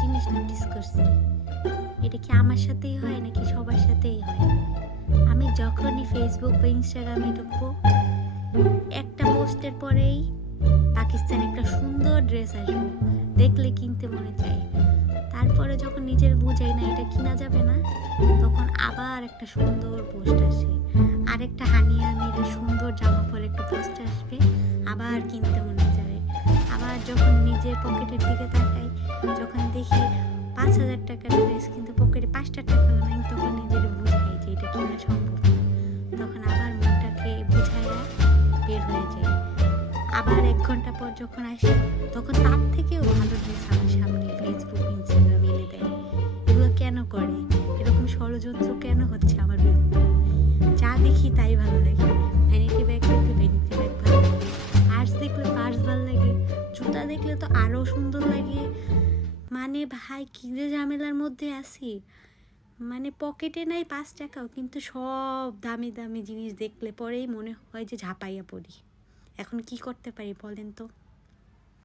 জিনিস নোটিস করছি, এটা কি আমার সাথেই হয় নাকি সবার সাথেই হয়? আমি যখনই ফেসবুক বা ইনস্টাগ্রামে ঢুকবো, একটা পোস্টের পরেই পাকিস্তানি একটা সুন্দর ড্রেস আসবো, দেখলে কিনতে মনে চায়। তারপরে যখন নিজের বুঝাই না এটা কিনা যাবে না, তখন আবার একটা সুন্দর পোস্ট আসে, আরেকটা হানিয়া আমিরের সুন্দর জামা পরে একটা পোস্ট আসবে, আবার কিনতে মনে চায়। আবার যখন নিজের পকেটের দিকে তাকাই, যখন দেখি 5,000 টাকার ড্রেস কিন্তু পকেটে 5টা টাকাও নাই, তখন নিজের বুঝাই যে এটা কিনা সম্ভব না। তখন আবার মনটাকে বুঝাইয়া বের হয়ে যায়। আবার 1 ঘন্টা পর যখন আসি, তখন তার থেকেও ভালো ড্রেস আমার সামনে ফেসবুক ইনস্টাগ্রাম এনে দেয়। এগুলো কেন করে? এরকম ষড়যন্ত্র কেন হচ্ছে আমার বিরুদ্ধে? যা দেখি তাই ভালো লাগে। ভ্যানিটি ব্যাগ দেখলে ভ্যানিটি ব্যাগ ভালো লাগে, পার্স দেখলে পার্স ভালো লাগে, জুতা দেখলে তো আরও সুন্দর লাগে। মানে ভাই কি যে ঝামেলার মধ্যে আছি! মানে পকেটে নাই 5 টাকাও, কিন্তু সব দামি দামি জিনিস দেখলে পরেই মনে হয় যে ঝাঁপাইয়া পড়ি। এখন কি করতে পারি বলেন তো?